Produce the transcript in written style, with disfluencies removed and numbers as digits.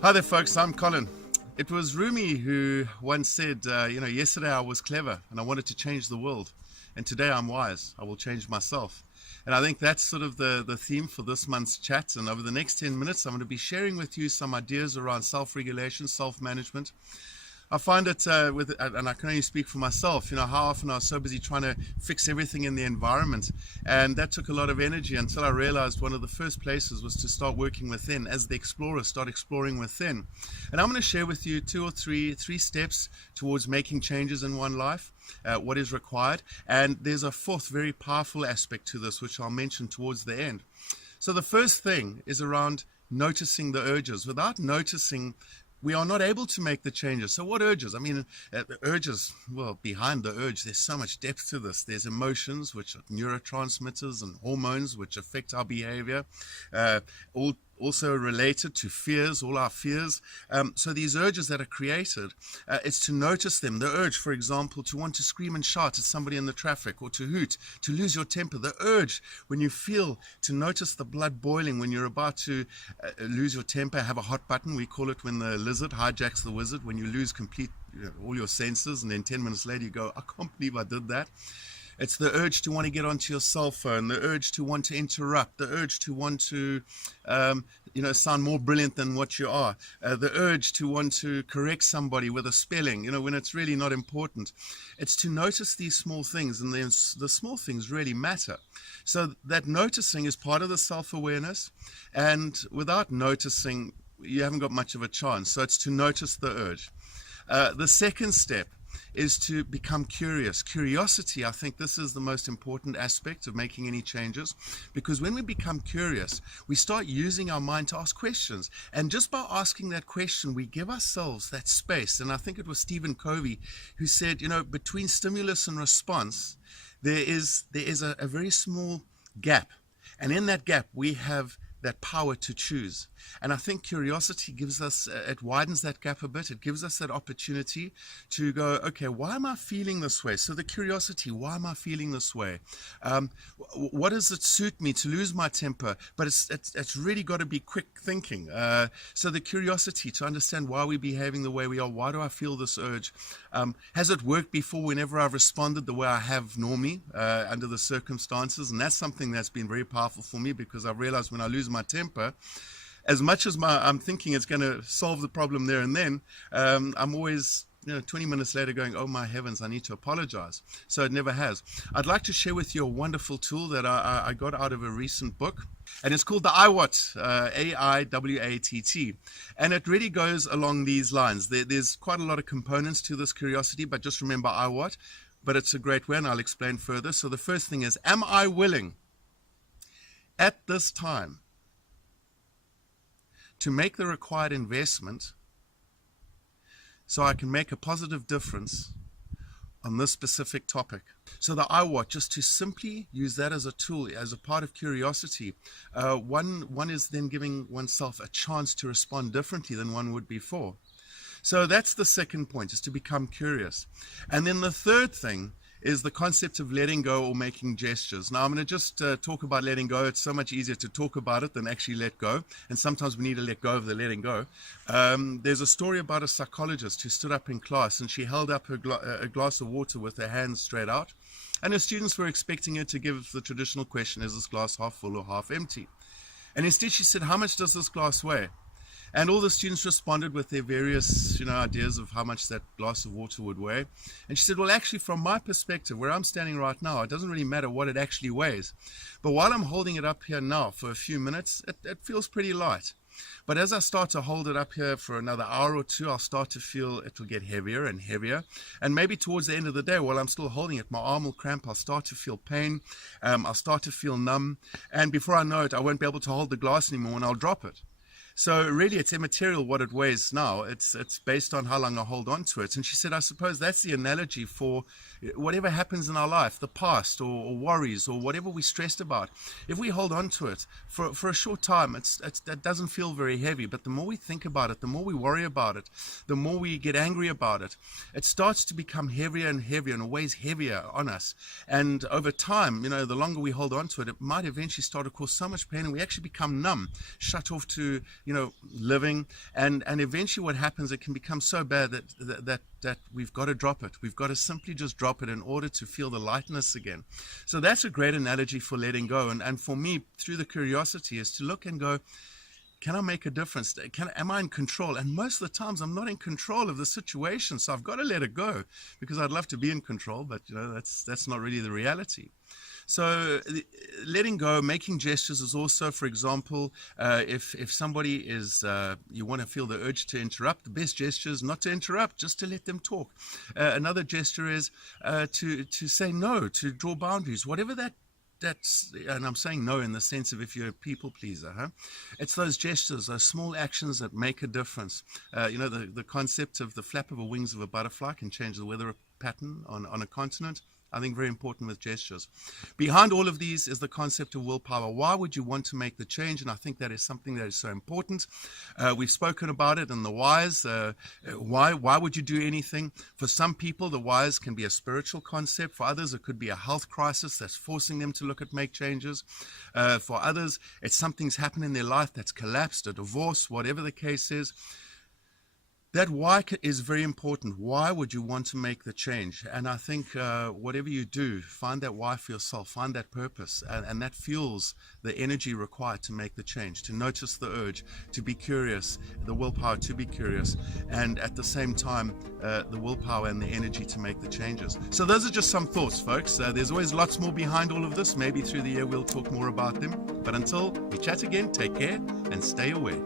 Hi there, folks. I'm Colin. It was Rumi who once said, yesterday I was clever and I wanted to change the world. And today I'm wise. I will change myself. And I think that's sort of the theme for this month's chat. And over the next 10 minutes, I'm going to be sharing with you some ideas around self-regulation, self-management. I find it and I can only speak for myself, how often I was so busy trying to fix everything in the environment. And that took a lot of energy until I realized one of the first places was to start working within. As the explorer, start exploring within. And I'm going to share with you two or three steps towards making changes in one life, what is required. And there's a fourth very powerful aspect to this, which I'll mention towards the end. So the first thing is around noticing the urges. Without noticing, we are not able to make the changes. So what urges? The urges, well, behind the urge, there's so much depth to this. There's emotions, which are neurotransmitters, and hormones, which affect our behavior. Also related to fears, all our fears. So these urges that are created, it's to notice them. The urge, for example, to want to scream and shout at somebody in the traffic, or to hoot, to lose your temper. The urge, when you feel, to notice the blood boiling when you're about to lose your temper, have a hot button. We call it when the lizard hijacks the wizard, when you lose all your senses, and then 10 minutes later you go, I can't believe I did that. It's the urge to want to get onto your cell phone, the urge to want to interrupt, the urge to want to, sound more brilliant than what you are, the urge to want to correct somebody with a spelling, when it's really not important. It's to notice these small things, and then the small things really matter. So that noticing is part of the self-awareness, and without noticing, you haven't got much of a chance. So it's to notice the urge. The second step is to become curious. Curiosity, I think this is the most important aspect of making any changes, because when we become curious, we start using our mind to ask questions. And just by asking that question, we give ourselves that space. And I think it was Stephen Covey who said, between stimulus and response, there is a very small gap. And in that gap, we have that power to choose. And I think curiosity gives us, it widens that gap a bit. It gives us that opportunity to go, okay, why am I feeling this way? So the curiosity, why am I feeling this way? What does it suit me to lose my temper? But it's really got to be quick thinking. So the curiosity to understand why we're behaving the way we are. Why do I feel this urge? Has it worked before whenever I've responded the way I have normally under the circumstances? And that's something that's been very powerful for me, because I've realized when I lose my temper, as much as I'm thinking it's going to solve the problem there and then, I'm always 20 minutes later going, oh my heavens, I need to apologize. So it never has. I'd like to share with you a wonderful tool that I got out of a recent book, and it's called the IWAT, AIWATT. And it really goes along these lines. There's quite a lot of components to this curiosity, but just remember IWAT. But it's a great way, and I'll explain further. So the first thing is, am I willing at this time to make the required investment so I can make a positive difference on this specific topic? So the IWAT, just to simply use that as a tool, as a part of curiosity, one is then giving oneself a chance to respond differently than one would before. So that's the second point, is to become curious. And then the third thing is the concept of letting go or making gestures. Now I'm going to just talk about letting go. It's so much easier to talk about it than actually let go. And sometimes we need to let go of the letting go. There's a story about a psychologist who stood up in class, and she held up a glass of water with her hands straight out. And her students were expecting her to give the traditional question, is this glass half full or half empty? And instead she said, how much does this glass weigh? And all the students responded with their various, ideas of how much that glass of water would weigh. And she said, well, actually, from my perspective, where I'm standing right now, it doesn't really matter what it actually weighs. But while I'm holding it up here now for a few minutes, it feels pretty light. But as I start to hold it up here for another hour or two, I'll start to feel it will get heavier and heavier. And maybe towards the end of the day, while I'm still holding it, my arm will cramp. I'll start to feel pain. I'll start to feel numb. And before I know it, I won't be able to hold the glass anymore, and I'll drop it. So really, it's immaterial what it weighs now. It's based on how long I hold on to it. And she said, I suppose that's the analogy for whatever happens in our life, the past or worries or whatever we're stressed about. If we hold on to it for a short time, that doesn't feel very heavy. But the more we think about it, the more we worry about it, the more we get angry about it, it starts to become heavier and heavier and weighs heavier on us. And over time, the longer we hold on to it, it might eventually start to cause so much pain, and we actually become numb, shut off to living, and eventually what happens, it can become so bad that we've got to drop it. We've got to simply just drop it in order to feel the lightness again. So that's a great analogy for letting go. And for me, through the curiosity, is to look and go, can I make a difference? Am I in control? And most of the times I'm not in control of the situation, so I've got to let it go, because I'd love to be in control, but that's not really the reality. So letting go, making gestures is also, for example, if somebody is, you want to feel the urge to interrupt, the best gesture is not to interrupt, just to let them talk. Another gesture is to say no, to draw boundaries, whatever that's, and I'm saying no in the sense of if you're a people pleaser, it's those gestures, those small actions that make a difference. The concept of the flap of the wings of a butterfly can change the weather pattern on a continent. I think very important with gestures. Behind all of these is the concept of willpower. Why would you want to make the change? And I think that is something that is so important. We've spoken about it in the whys. Why would you do anything? For some people, the whys can be a spiritual concept. For others, it could be a health crisis that's forcing them to make changes. For others, it's something's happened in their life that's collapsed, a divorce, whatever the case is. That why is very important. Why would you want to make the change? And I think whatever you do, find that why for yourself, find that purpose, and that fuels the energy required to make the change, to notice the urge, to be curious, the willpower to be curious, and at the same time, the willpower and the energy to make the changes. So those are just some thoughts, folks. There's always lots more behind all of this. Maybe through the year we'll talk more about them. But until we chat again, take care and stay aware.